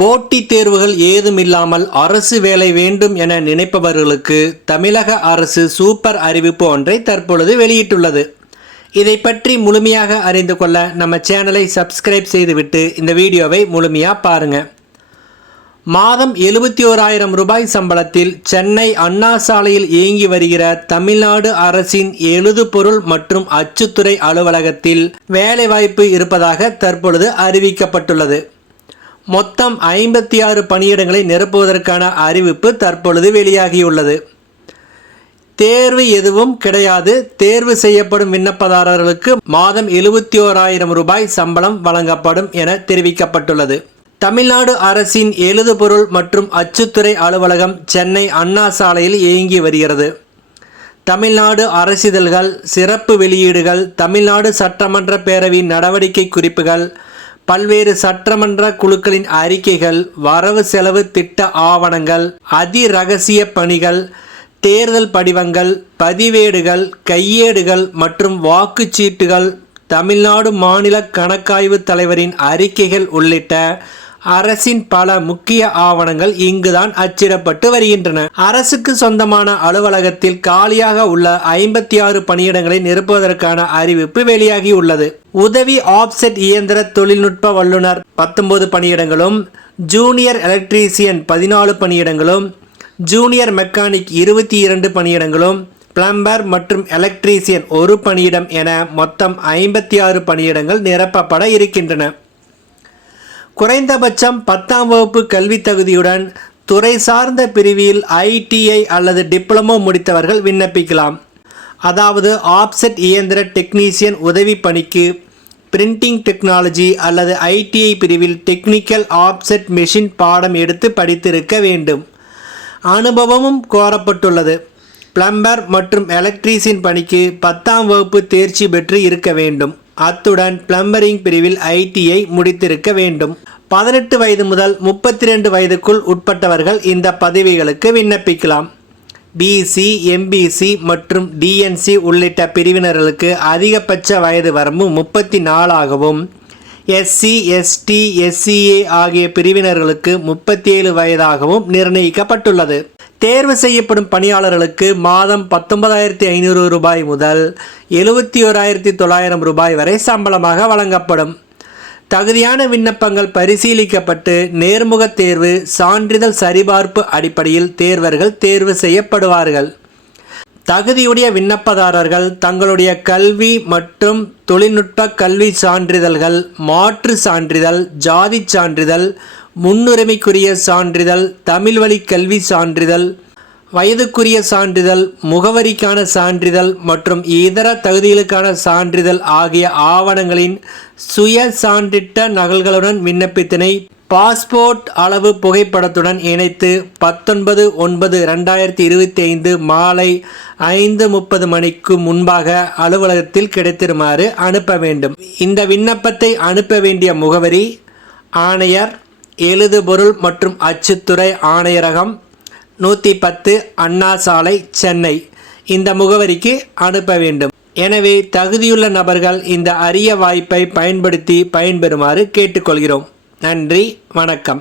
போட்டித் தேர்வுகள் ஏதுமில்லாமல் அரசு வேலை வேண்டும் என நினைப்பவர்களுக்கு தமிழக அரசு சூப்பர் அறிவிப்பு ஒன்றை தற்பொழுது வெளியிட்டுள்ளது. இதை பற்றி முழுமையாக அறிந்து கொள்ள நம்ம சேனலை சப்ஸ்கிரைப் செய்துவிட்டு இந்த வீடியோவை முழுமையாக பாருங்கள். மாதம் 71,000 ரூபாய் சம்பளத்தில் சென்னை அண்ணா சாலையில் இயங்கி வருகிற தமிழ்நாடு அரசின் எழுதுபொருள் மற்றும் அச்சுத்துறை அலுவலகத்தில் வேலைவாய்ப்பு இருப்பதாக தற்பொழுது அறிவிக்கப்பட்டுள்ளது. மொத்தம் 56 பணியிடங்களை நிரப்புவதற்கான அறிவிப்பு தற்பொழுது வெளியாகியுள்ளது. தேர்வு எதுவும் கிடையாது. தேர்வு செய்யப்படும் விண்ணப்பதாரர்களுக்கு மாதம் 71,000 ரூபாய் சம்பளம் வழங்கப்படும் என தெரிவிக்கப்பட்டுள்ளது. தமிழ்நாடு அரசின் எழுதுபொருள் மற்றும் அச்சுத்துறை அலுவலகம் சென்னை அண்ணா சாலையில் இயங்கி வருகிறது. தமிழ்நாடு அரசிதழ்கள், சிறப்பு வெளியீடுகள், தமிழ்நாடு சட்டமன்ற பேரவையின் நடவடிக்கை குறிப்புகள், பல்வேறு சட்டமன்ற குழுக்களின் அறிக்கைகள், வரவு செலவு திட்ட ஆவணங்கள், அதிரகசிய பணிகள், தேர்தல் படிவங்கள், பதிவேடுகள், கையேடுகள் மற்றும் வாக்குச்சீட்டுகள், தமிழ்நாடு மாநில கணக்காய்வு தலைவரின் அறிக்கைகள் உள்ளிட்ட அரசின் பல முக்கிய ஆவணங்கள் இங்குதான் அச்சிடப்பட்டு வருகின்றன. அரசுக்கு சொந்தமான அலுவலகத்தில் காலியாக உள்ள 56 பணியிடங்களை நிரப்புவதற்கான அறிவிப்பு வெளியாகியுள்ளது. உதவி ஆப்செட் இயந்திர தொழில்நுட்ப வல்லுநர் 19 பணியிடங்களும், ஜூனியர் எலக்ட்ரீசியன் 14 பணியிடங்களும், ஜூனியர் மெக்கானிக் 22 பணியிடங்களும், பிளம்பர் மற்றும் எலக்ட்ரீசியன் 1 பணியிடம் என மொத்தம் 56 பணியிடங்கள் நிரப்பப்பட இருக்கின்றன. குறைந்தபட்சம் 10ஆம் வகுப்பு கல்வி தகுதியுடன் துறை சார்ந்த பிரிவில் ITI அல்லது டிப்ளமோ முடித்தவர்கள் விண்ணப்பிக்கலாம். அதாவது ஆப்செட் இயந்திர டெக்னீசியன் உதவி பணிக்கு பிரிண்டிங் டெக்னாலஜி அல்லது ITI பிரிவில் டெக்னிக்கல் ஆப்செட் மெஷின் பாடம் எடுத்து படித்திருக்க வேண்டும். அனுபவமும் கோரப்பட்டுள்ளது. பிளம்பர் மற்றும் எலக்ட்ரீசியன் பணிக்கு 10ஆம் வகுப்பு தேர்ச்சி பெற்று இருக்க வேண்டும். அத்துடன் பிளம்பரிங் பிரிவில் ITI முடித்திருக்க வேண்டும். 18 வயது முதல் 32 வயதுக்குள் உட்பட்டவர்கள் இந்த பதவிகளுக்கு விண்ணப்பிக்கலாம். BC, MBC மற்றும் DNC உள்ளிட்ட பிரிவினர்களுக்கு அதிகபட்ச வயது வரம்பு 34 ஆகவும், SC, ST, SCA ஆகிய பிரிவினர்களுக்கு 37 வயதாகவும் நிர்ணயிக்கப்பட்டுள்ளது. தேர்வு செய்யப்படும் பணியாளர்களுக்கு மாதம் 19,500 ரூபாய் முதல் 71,900 ரூபாய் வரை சம்பளமாக வழங்கப்படும். தகுதியான விண்ணப்பங்கள் பரிசீலிக்கப்பட்டு நேர்முக தேர்வு, சான்றிதழ் சரிபார்ப்பு அடிப்படையில் தேர்வர்கள் தேர்வு செய்யப்படுவார்கள். தகுதியுடைய விண்ணப்பதாரர்கள் தங்களுடைய கல்வி மற்றும் தொழில்நுட்ப கல்வி சான்றிதழ்கள், மாற்று சான்றிதழ், ஜாதி சான்றிதழ், முன்னுரிமைக்குரிய சான்றிதழ், தமிழ் வழி கல்வி சான்றிதழ், வயதுக்குரிய சான்றிதழ், முகவரிக்கான சான்றிதழ் மற்றும் இதர தகுதிகளுக்கான சான்றிதழ் ஆகிய ஆவணங்களின் சுய சான்றிட்ட நகல்களுடன் விண்ணப்பத்தினை பாஸ்போர்ட் அளவு புகைப்படத்துடன் இணைத்து 19/9/2025 மாலை 5:30 மணிக்கு முன்பாக அலுவலகத்தில் கிடைத்திருமாறு அனுப்ப வேண்டும். இந்த விண்ணப்பத்தை அனுப்ப வேண்டிய முகவரி: ஆணையர், எழுதுபொருள் மற்றும் அச்சுத்துறை ஆணையரகம், 110 அண்ணா சாலை, சென்னை. இந்த முகவரிக்கு அனுப்ப வேண்டும். எனவே தகுதியுள்ள நபர்கள் இந்த அரிய வாய்ப்பை பயன்படுத்தி பயன்பெறுமாறு கேட்டுக்கொள்கிறோம். நன்றி, வணக்கம்.